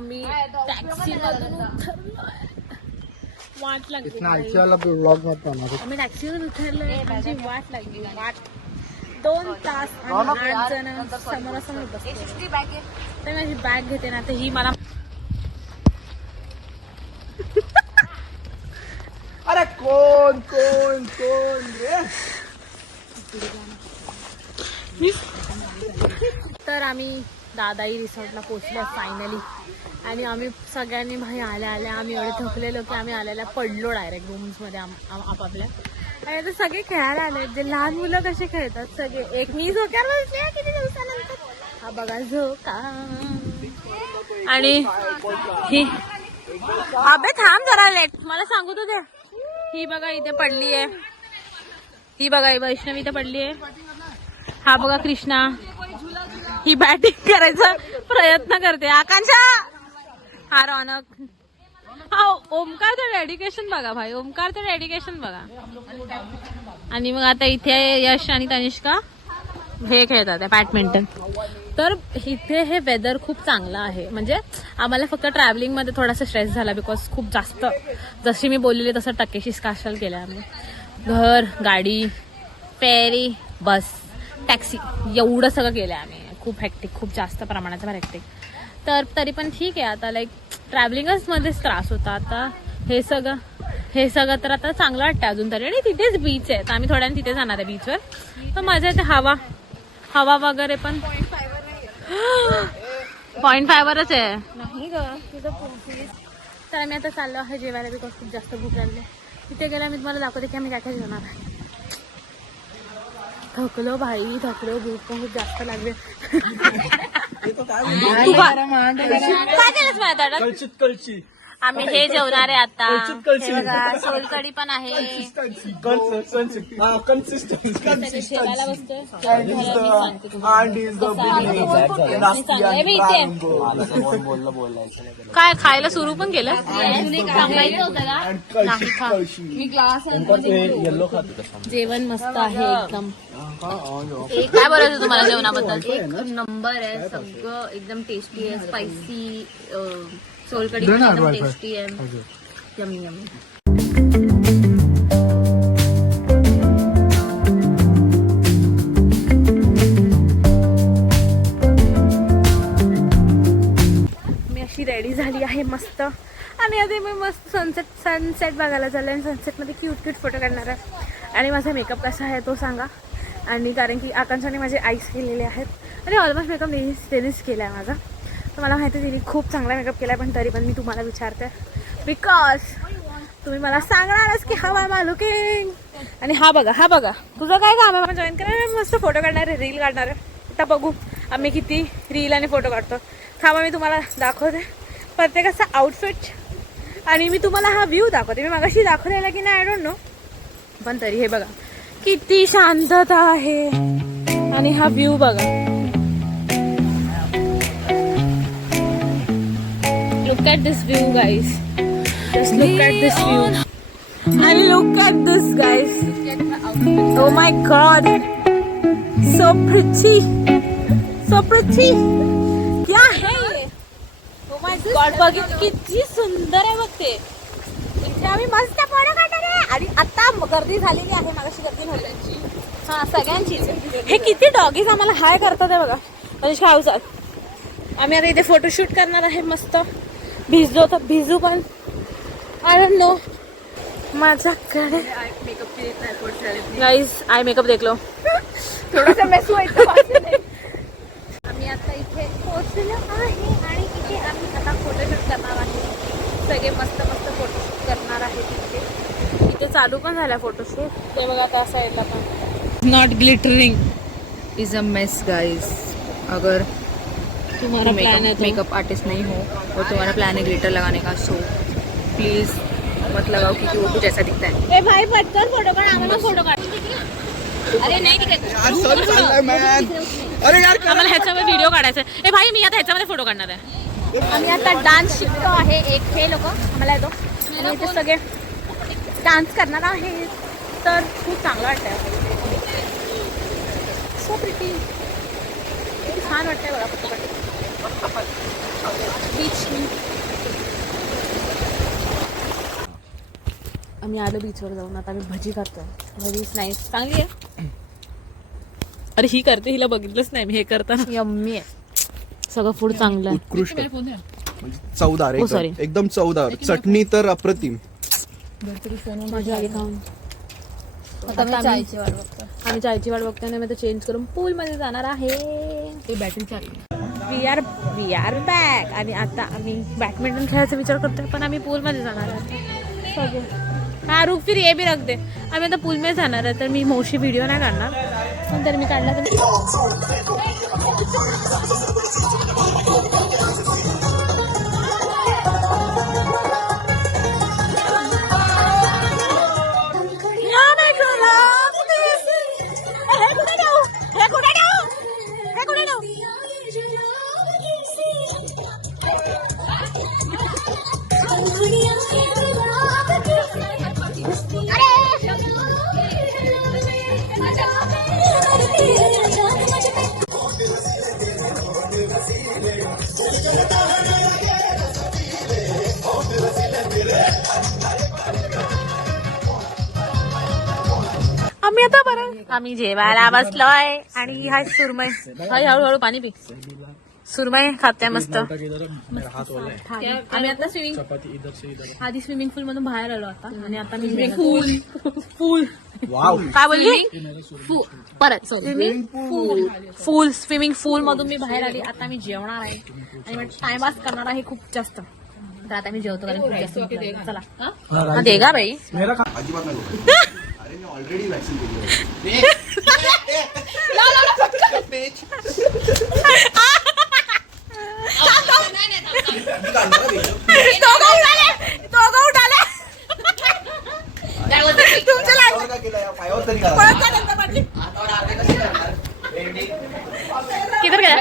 आम्ही टॅक्सी मधून उतरलोय. वाट लागली. आम्ही टॅक्सीवरून उतरलोय. आमची वाट लागली. 2 तास आम्ही 8 जण समोरासमोर बसलो. तर माझी बॅग घेते ना, तर ही मला अरे कोण कोण कोण रे. तर आम्ही दादाई रिसॉर्टला पोहोचलो फायनली. आणि आम्ही सगळ्यांनी भाई आल्या आम्ही एवढे थकलेलो की आम्ही आलेल्या पडलो डायरेक्ट रूम्समध्ये आपापल्या. आणि आता सगळे खेळायला आले. जे लहान मुलं कसे खेळतात सगळे. एक मी झोक्यावर बसले किती दिवसानंतर. हा बघा झोका. आणि ही अबे थांब जरा लेट मला सांगू तू दे. ही बघा इथे पडली आहे. ही बघा वैष्णवी इथे पडली आहे. हा बघा कृष्णा. ही बॅटिंग करायचा प्रयत्न करते. आकांक्षा. हा रौनक. हा ओमकारचं डेडिकेशन बघा भाई. ओमकारचं डेडिकेशन बघा. आणि मग आता इथे यश आणि तनिष्का हे खेळतात बॅडमिंटन. तर इथे हे वेदर खूप चांगलं आहे. म्हणजे आम्हाला फक्त ट्रॅव्हलिंग मध्ये थोडासा स्ट्रेस झाला बिकॉज खूप जास्त जशी मी बोललेली तसं टक्केशी स्काशल केलं आम्ही. घर गाडी फेरी बस टॅक्सी एवढं सगळं केलं आम्ही. खूप हेक्टिक खूप जास्त प्रमाणाचं हेक्टिक. तर तरी पण ठीक आहे. आता लाईक ट्रॅव्हलिंगच मध्येच त्रास होता. आता हे सगळं तर आता चांगलं वाटतं अजून तरी. आणि तिथेच बीच आहे तर आम्ही थोड्या तिथे जाणार आहे बीचवर. तर मजा येते. हवा वगैरे पण 0.5 वरच आहे नाही ग तुझं. तर आम्ही आता चाललो आहे जेवायला बिकॉज खूप जास्त भूक लागली. तिथे गेला मी तुम्हाला दाखवते की आम्ही काय काय जेवणार आहे. थकलो भाई थकलो. भूक पण खूप जास्त लागली. काय केलंस माझ्या कळची आम्ही हे जेवणार आहे आता. हे बघा सोलकढी पण आहे. जेवायला बसतोय. काय खायला सुरू पण केलं. सांगायचं होतं का. जेवण मस्त आहे एकदम. काय बोलायचं तुम्हाला जेवणाबद्दल. एक नंबर आहे. सगळं एकदम टेस्टी आहे. स्पायसी सोलकढी पण एकदम टेस्टी आहे. Yummy yummy. मी अशी रेडी झाली आहे मस्त. आणि आधी मी मस्त सनसेट बघायला चालले. आणि सनसेटमध्ये क्यूट फोटो काढणार आहे. आणि माझा मेकअप कसा आहे तो सांगा. आणि कारण की आकांक्षाने माझे आईस केलेले आहेत. आणि ऑलमोस्ट मेकअप त्यांनीच केला आहे माझा. तर मला माहिती आहे तिने खूप चांगला मेकअप केला आहे. पण तरी पण मी तुम्हाला विचारते बिकॉज तुम्ही मला सांगणारच की हाव आय लुकिंग. आणि हा बघा तुझं काय काम आहे. जॉईन करा मस्त फोटो काढणार आहे. रील काढणार आहे. आता बघू आम्ही किती रील आणि फोटो काढतो. थांबा मी तुम्हाला दाखवते प्रत्येकाचा आउटफिट. आणि मी तुम्हाला हा व्ह्यू दाखवते. मी मगाशी दाखवलेला की नाही आय डोंट नो. पण तरी हे बघा किती शांतता आहे. आणि हा व्ह्यू बघा. Look at this view guys. Just look at this view. And look at this guys. Oh my god. So pretty. So pretty. क्या है ये? Oh my god. बघितलं किती सुंदर आहे बघ ते. इथे आम्ही मस्त फोटो काढणार आहे. आणि आता गर्दी झालेली आहे. मागाशी गर्दी नव्हती. हा सगळ्यांचीच. हे किती डॉगीज आम्हाला हाय करतात आहे बघा. म्हणजे हाऊसात आम्ही आता इथे फोटोशूट करणार आहे मस्त. भिजू पण आय डोंट नो. माझ्याकडे गाईज आय मेकअप देखलो थोडासा मेस व्हायचं. आम्ही आता इथे पोहोचलो आहे. आणि इथे आम्ही आता फोटोशूट करणार आहे. सगळे मस्त फोटोशूट करणार आहे तिथे. इथे चालू पण झाला फोटोशूट. ते बघा कसा येतात पण not glittering is a mess guys. अगर तुम्हारा प्लान है मेकअप आर्टिस्ट नहीं हो और तुम्हारा प्लान है ग्लिटर लगाने का सो प्लीज मत लगाओ क्योंकि वो कुछ ऐसा दिखता है. ए भाई पटकन फोटो काढ. आम्हाला फोटो काढ. अरे नाही अरे यार आम्हाला ह्याच्यामध्ये व्हिडिओ काढायचा आहे. ए भाई मी आता ह्याच्यामध्ये फोटो काढणार आहे. आम्ही आता डान्स शिकतो आहे. एक हे लोक आम्हाला येतो. आणि इथे सगळे डान्स करणार आहे. तर खूप चांगलं वाटतंय. So pretty. छान वाटतंय बघा फोटो काढ. बीच आम्ही आलो बीचवर जाऊन. आता आम्ही भजी खातोय. भजी नाही चांगली आहे. अरे ही करते, हिला बघितलंच नाही मी हे करताना. यम्मी आहे सगळं फूड चांगलं आहे. उत्कृष्ट म्हणजे चवदार Oh, sorry. एकदम चवदार. चटणी तर अप्रतिम. माझी आई खाऊन आता मी चायची वाट बघतो. आम्ही चायची वाट बघतोय. मी आता चेंज करून पूल मध्ये जाणार आहे. ते बॅटरी चालू. We are back. आणि आता आम्ही बॅडमिंटन खेळायचा विचार करतोय, पण आम्ही पूल मध्ये जाणार आहे सगळे. हा रुक फिर ये भी रख दे. आम्ही आता पूल मध्ये जाणार आहे. तर मी मोशी व्हिडिओ नाही काढणार, नंतर मी काढला तर आम्ही जेवायला बसलोय. आणि हा सुरमई. हाय हळूहळू पाणी पी. सुरमई खाते मस्त. आम्ही आता आधी स्विमिंग पूल मधून बाहेर आलो आता. आणि आता मी पूल काय बोलली परत स्विमिंग पूल मधून मी बाहेर आली. आता मी जेवणार आहे आणि टाइमपास करणार आहे खूप जास्त. तर आता मी जेवतो कारण खूप जास्त भूक लागली. चला दे गा बाई. अजिबात नाही. अरे मी ऑलरेडी वॅक्सिन घेतली. किधर गया?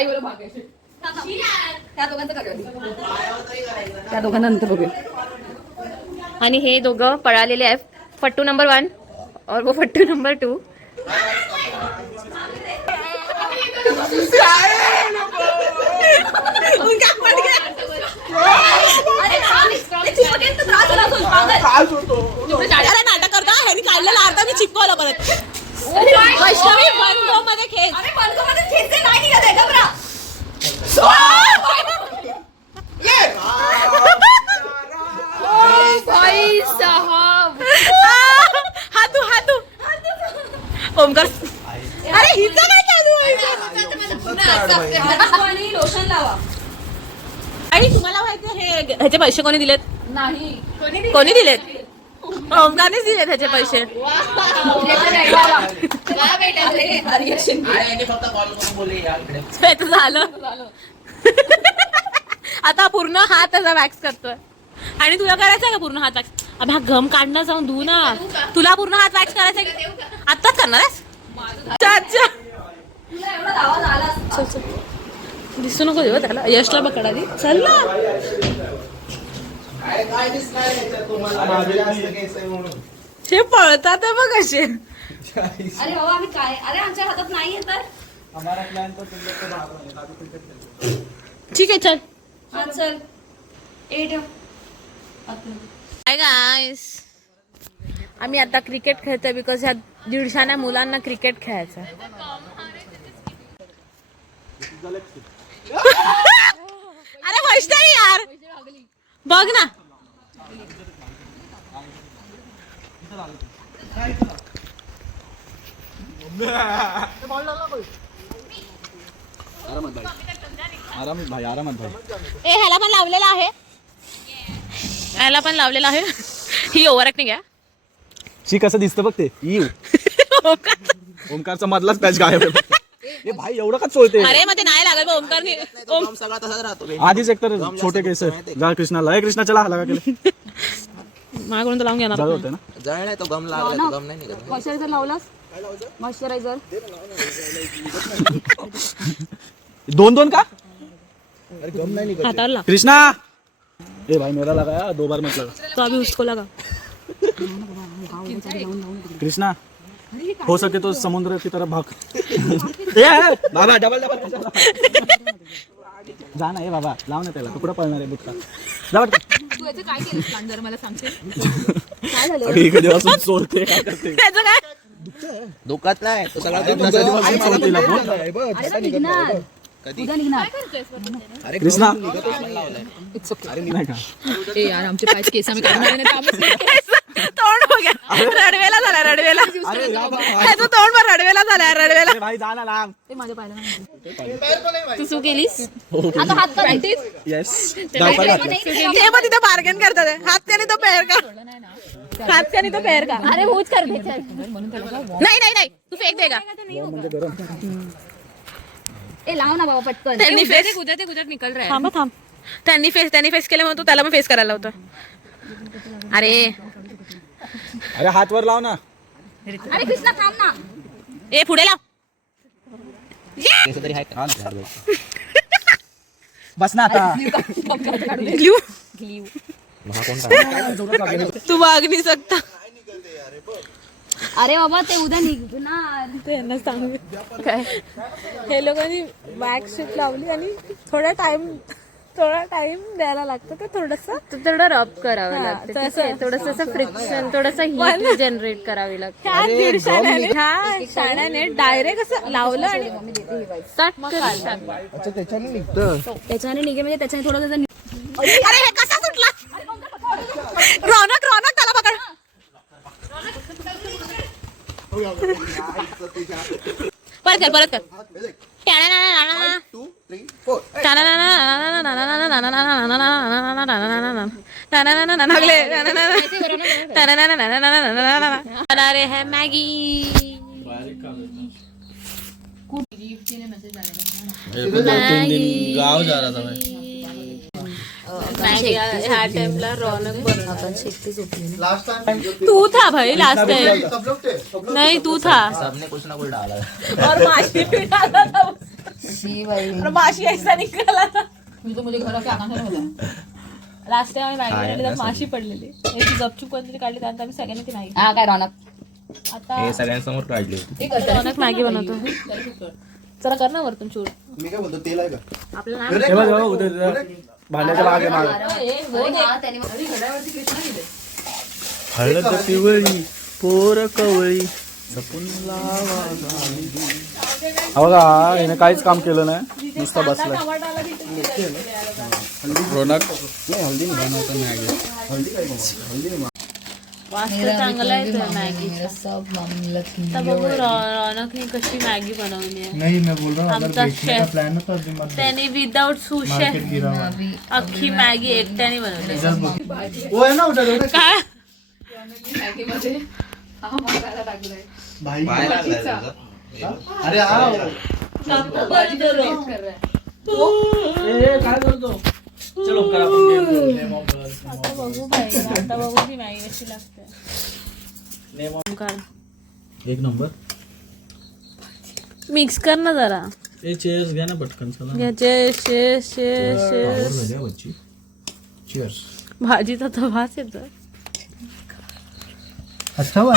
त्या दोघांनंतर बघूया. आणि हे दोघं पळालेले आहेत. फट्टू नंबर 1 और वो फट्टू नंबर 2. अरे नाटक करता ह्यानी काढलेला अर्धा मी चिपकवला परत. वैष्णवी बंगो मध्ये खेळ. भाई साहब हातू ओमकार. अरे हिचं काय चालू आहे? लोशन लावा. आणि तुम्हाला माहिती हे ह्याचे पैसे कोणी दिलेत? नाही कोणी दिलेत? ओमकारनेच दिलेत ह्याचे पैसे. हे तर झालं. आता पूर्ण हात त्याचा वॅक्स करतोय. आणि तुला करायचंय का पूर्ण हात वॅक्स? अबे हा घम काढणं जाऊन धुऊ ना. तुला पूर्ण हात वॅक्स करायचंय आत्ताच करणार आहेस? अच्छा चल चल. दिसू नको देऊ त्याला. यशला पकड आधी. चल ना. हे पळतात बघ कसे. अरे बाबा आम्ही काय. अरे आमच्या हातात नाहीये तर. ठीक आहे चल. हा चल. Hi guys. आम्ही आता क्रिकेट खेळतोय बिकॉज ह्या 150 मुलांना क्रिकेट खेळायचं. अरे वैष्णवी यार बघ ना. आरामात भाई. ए ह्याला पण लावलेला आहे. ह्याला पण लावलेला आहे. ही ओव्हर ऍक्टिंग आहे. शी कसं दिसतं बघ ते. ओमकारचा मधलाच पॅच गायब आहे. ए भाई एवढं का चोळते? अरे मग ते नाही लागल ओमकारने. आधीच एकतर छोटे केस जा कृष्णाला. ए कृष्णा चला लगा केलं. माझ्याकडून तर लावून घेणार होते ना. जळ नाही तो गम लागला तो गम नाही निघत. मॉइश्चरायझर लावलास? मॉइश्चरायझर 2-2 का? अरे गम नहीं निकलते हातावर लाव. कृष्णा. ए भाई मेरा लगाया 2 बार मत लगा. तो अभी उसको लगा. कृष्णा हो सके तो समुद्र की तरफ भाग. बाबा डबल जा ना, ए बाबा लाव ना त्याला, तुकडा पळणार आहे बुटका. जा वाटतं. तू याचं काय केलं प्लॅन जर मला सांगशील? अगं, कधीपासून चोरते काय करते. त्याचं काय दुखत नाही तो सगळा कधीपासून चोरतीला फोन. कृष्णा नाही का ए यार आमचे पाय केस आम्ही काढणार नाही तोंड बघा, रडवेला झाला रडवेला. ह्याचं तोंड पण रडवेला झाला रडवेला. अरे भाई जा ना लांब. तू सू केलीस आता हात काढतेस येस ते पण तिथे बार्गेन करतात. हात त्याने तो पेअर का, हात त्याने तो पेअर का. अरे होच कर नाही नाही नाही, तू फेक दे का. ए लाव ना बाबा पटकन. त्यांनी फेस गुजरात निकल रहा है. थांब थांब. त्यांनी फेस केलं म्हणून तू त्याला पण फेस करायला होतं. अरे अरे हात वर लाव ना. अरे कृष्णा थांब ना. ए पुढे लाव. तरी आहे बस ना आता. लिहू. हा कोण तू वाग नाही सकता. अरे बाबा ते उद्या निघणार. त्यांना सांगू काय, हे लोकांनी बॅक शीट लावली आणि थोडा टाइम द्यायला लागतो. ते थोडस थोडं रब करावं हा, लागतं. तसं- ठीक आहे? थोडंसं असं फ्रिक्शन थोडंसं हीट जनरेट करावी लागते. ह्या शाण्याने डायरेक्ट असं लावलं आणि त्याच्याने निघे म्हणजे त्याच्याने थोडं अरे हे कसा सुटला. रौनक त्याला पकड. परत कर अरे है मॅगी. गाव जा रहा था मैं. ह्या टाइमला रौनक तू था भाई लास्ट टाइम. नहीं तू था. सबने कुछ ना कुछ डाला और माशी भी डाला था. और माशी ऐसा निकला था. मुझे घर के आकांक्षा होला. लास्ट टाइम आम्ही मॅगी बनवली तर माशी पडलेली. एक गपचूप कोणतरी काढली, त्यानंतर आम्ही सगळ्यांनी ती मॅगी. हा काय रौनक आता हे सगळ्यांसमोर काढली होती. रौनक मॅगी बनवतो. जरा कर ना वरतून चूर. मी काय बोलतो तेल आहे का आपल्याला हे बघ, बघ, उद्या भांड्याच्या मागे मागे हळद पिवळी पोर कवळी जपून लावा गावी. हा बघा, हिने काहीच काम केलं नाही, नुसतं बसलाय. रोनक नाही, हल्दी नाही बनवतो मॅगी. हल्दी काय हल्दी नाही. वास तर चांगला आहे मॅगी. आता बघू रौनकने कशी मॅगी बनवली आहे. नहीं मैं बोल रहा हूँ आमचा शेफ प्लान है तो अभी मत त्याने विदाउट सुशे अख्खी मॅगी एकट्याने बनवली. वो है ना उधर काय भाई पाय लागलाय तुझा. अरे आओ काय करतो. चलो करा आता बघू भाई, आता बघू ती मॅगी कशी लागते. एक नंबर. मिक्स कर ना जरा. ए चेअर्स घ्या ना पटकन. चला चीयर्स. भाजीचा तर वास येतो. अच्छा हुआ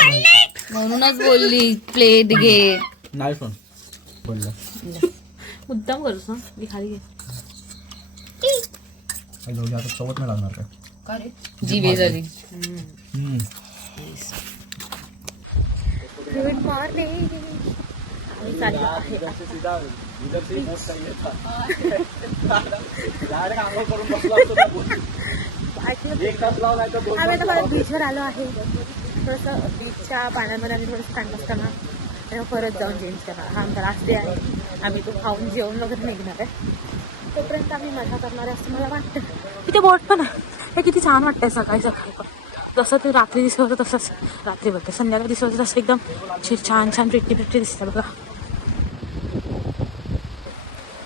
म्हणूनच बोलली प्लेट घे. नाही पण बोलला मुद्दाम करतो ना, मी खाली घे. आता चवत नाही लागणार का. जीवे झाली. Good morning. आम्ही चाललो आहे आम्ही आता परत बीचवर आलो आहे. थोडंसं बीचच्या पाण्यामध्ये आम्ही थोडंसं टाइमपास करणार आणि मग परत जाऊन चेंज करणार. हा आमचा लास्ट डे आहे. आम्ही तो खाऊन जेवण वगैरे निघणार आहे. तोपर्यंत आम्ही मजा करणार आहे असं मला वाटतं. इथे बोट पण आहे. हे किती छान वाटतंय सकाळी सकाळी पण. जसं ते रात्री दिसत होतं तसंच रात्री बघते, संध्याकाळी दिसत होतं तसं एकदम छान छान प्रिट्टी दिसतं बघा.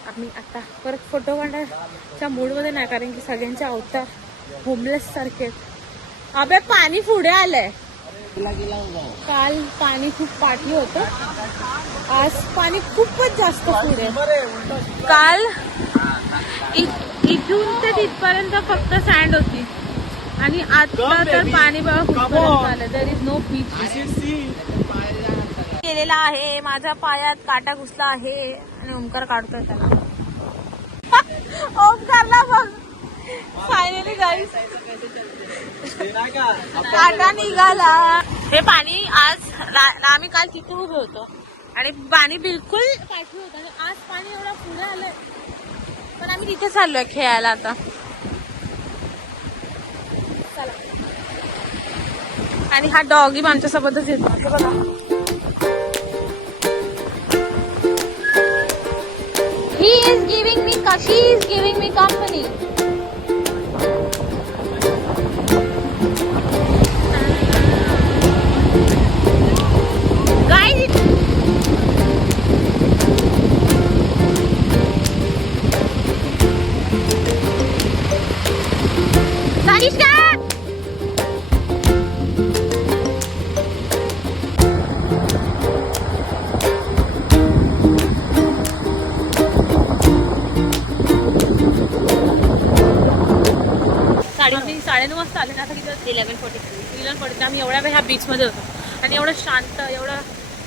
आम्ही आता परत फोटो काढण्याच्या मूडमध्ये नाही, कारण की सगळ्यांचे अवतार होमलेस सारखे. अबे पाणी पुढे आलंय. काल पाणी खूप पाठी होतं, आज पाणी खूपच जास्त पुढे. काल इथून ते तिथपर्यंत फक्त सँड होती आणि आता तर पाणी बघा कुठपर्यंत आलं. There is no beach. केलेला आहे. माझ्या पायात काटा घुसला आहे आणि ओंकार काढतोय त्याला. ओमकारला बघ फायनली गाईस टाटा निघाला. हे पाणी आज आम्ही काल तिथे उभे होतो आणि पाणी बिलकुल पाठी होतं आणि आज पाणी एवढं पुढे आलंय पण आम्ही तिथे चाललोय खेळायला आता. चला. आणि हा डॉगी आमच्या सोबतच येतो असं बघा. He is giving me, she is giving me company. Guys, Kanishka! आम्ही 9:30 वाजता आले ना. आता किती 11:40 आम्ही एवढ्या वेळ ह्या बीचमध्ये होतो आणि एवढं शांत एवढं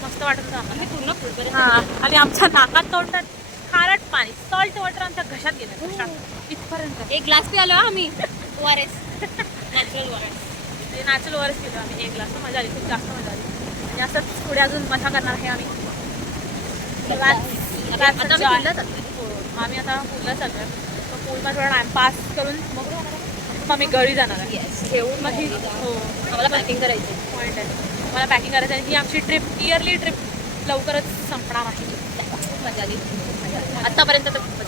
मस्त वाटत होतं आम्हाला पूर्ण फुलपर्यंत. हां आणि आमच्या नाकात तोंडात खारट पाणी सॉल्ट वॉटर आमच्या घशात गेलं इथपर्यंत. एक ग्लास पिलो आम्ही ORS नॅचरल ORS. नॅचरल ओव्हरच केलं आम्ही 1 ग्लास. मजा आली खूप जास्त मजा आली आणि असंच पुढे अजून मजा करणार आहे आम्ही. आम्ही आता पूलला चाललोय. पूलला थोडा टाइमपास करून मग मी घरी जाणार आहे. घेऊन मग हो आम्हाला पॅकिंग करायची पॉईंट आहे. मला पॅकिंग करायचं आहे. ही आमची ट्रिप इयरली ट्रिप लवकरच संपणार आहे. मजा आली आतापर्यंत तर खूपच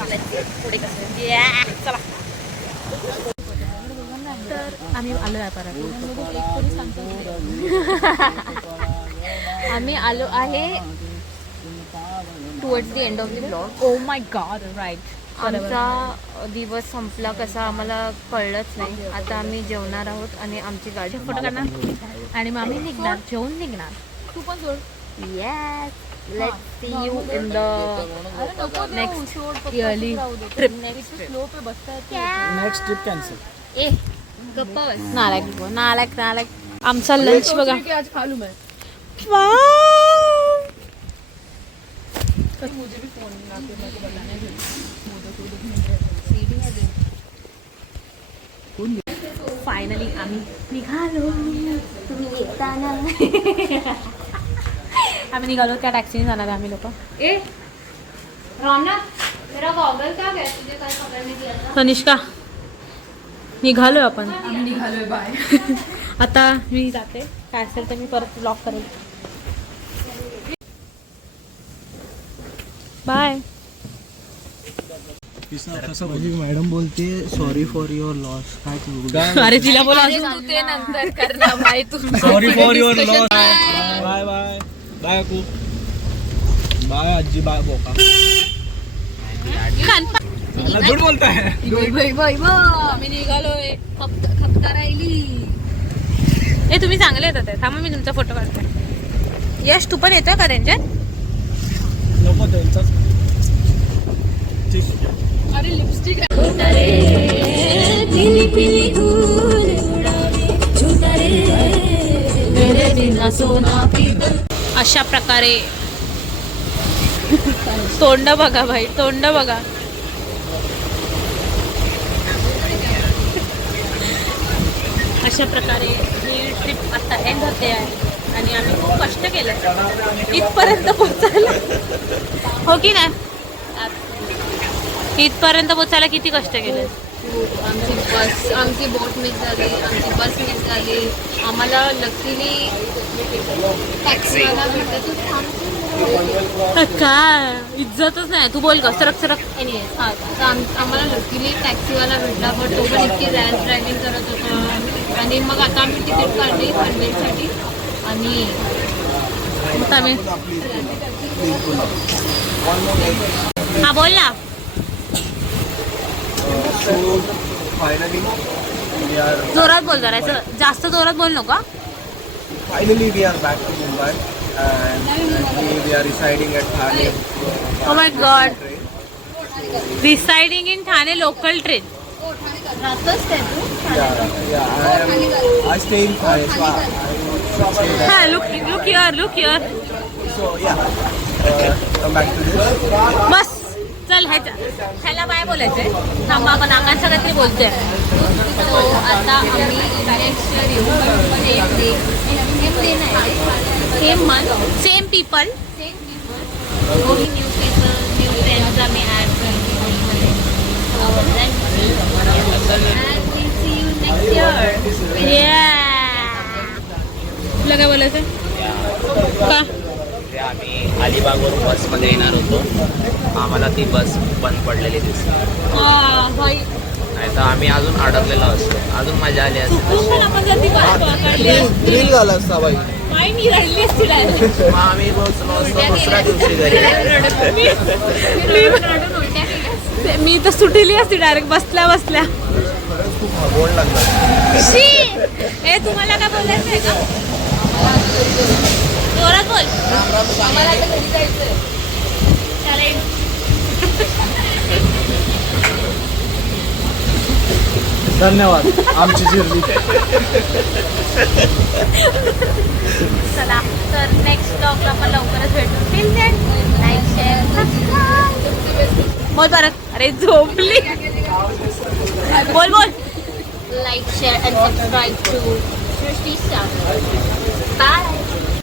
मजा आली. पुढे कसं चला. तर आम्ही आलो आहे परत. आम्ही आलो आहे towards the end of the blog. Oh my God right. आमचा दिवस संपला कसा आम्हाला कळलंच नाही. आता आम्ही जेवणार आहोत आणि आमची गाडी फोटो काढणार आणि मग आम्ही निघणार जेवून निघणार. तू पण सोड. Yes let's see you in the next yearly trip. Next trip cancel. ए गप्पा बस. नालायक आमचा लंच बघा. फायनली आम्ही निघालो. आम्ही निघालो त्या टॅक्सीने जाणार आहे आम्ही लोक. ए रौनक मेरा गॉगल क्या गया तुझे कल पकड़ने दिया था. तनिष्का निघालोय आपण. निघालोय बाय. आता मी जाते. काय असेल तर मी परत ब्लॉक करेल. बाय. मॅडम बोलते सॉरी फॉर युअर लॉस. काय अरे तिला बोला तू ते नंतर करणार भाई. तू sorry for your loss. Bye bye bye अकू. बाय आजी. बाय बोका. झूठ बोलताय. आम्ही निघालोय. खपता राहिली. ए तुम्ही चांगले येतात आहे. थांबा मी तुमचा फोटो काढते. यश तू पण येतोय का त्यांच्यात. नको त्यांचाच. अरे लिपस्टिक. अशा प्रकारे तोंड बघा भाई. तोंड बघा. अशा प्रकारे ही ट्रिप आता एंड होते आहे आणि आम्ही खूप कष्ट केलं इथपर्यंत पोहोचायला. हो की नाही. इथपर्यंत पोहोचायला किती कष्ट केले. आमची बोट मिस झाली. आमची बस मिस झाली. आम्हाला लकीली टॅक्सीवाला भेटत. काय इज्जतच नाही. तू बोल का सरक. आम्हाला लकीली टॅक्सीवाला भेटला. पण तो पण इतकी रॅश ड्रायव्हिंग करत होता. आणि मग आता आम्ही तिकीट काढली पनवेलसाठी आणि आम्ही हा बोल ना. जोरात बोल जरा. जास्त जोरात बोल नको. Finally we are back to Mumbai and we are residing at Thane. Oh my God. Residing in Thane local train. राहतोच काय तू. I stay in Thane, so Ha, look here. so yeah. Come back to this. बस चल ह्याला काय बोलायचंय थांबा आपण आकांक्षा काहीतरी बोलतोय. So आता आम्ही नेक्स्ट इयर येऊ. Same month same people. Same new people new friends आम्ही ॲड करतो. And we see you next year. तुला काय बोलायचं का? आम्ही अलिबागवरून बसमध्ये येणार होतो. आम्हाला ती बस बंद पडलेली दिसली. भाई नाही तर आम्ही अजून अडकलेलो असतो. अजून मजा आली असते. तू पण आपण जर ती बस पकडली असती. थ्रिल झाला असता बाई. बाई मी रडली असती direct. मग आम्ही पोहोचलो असतो दुसऱ्या दिवशी घरी. मी तर सुटली असती डायरेक्ट बसल्या बसल्या. खूप गोड लागला. हे तुम्हाला काय बोलायचं आहे का? जोरात बोल. आम्हाला आता घरी जायचंय. चालेल. धन्यवाद आमची जिरली. चला तर नेक्स्ट ब्लॉगला आपण लवकरच भेटू. Till then like share subscribe. बोल परत. अरे झोपली. बोल बोल. Like, share and subscribe to Srishti's channel. Bye.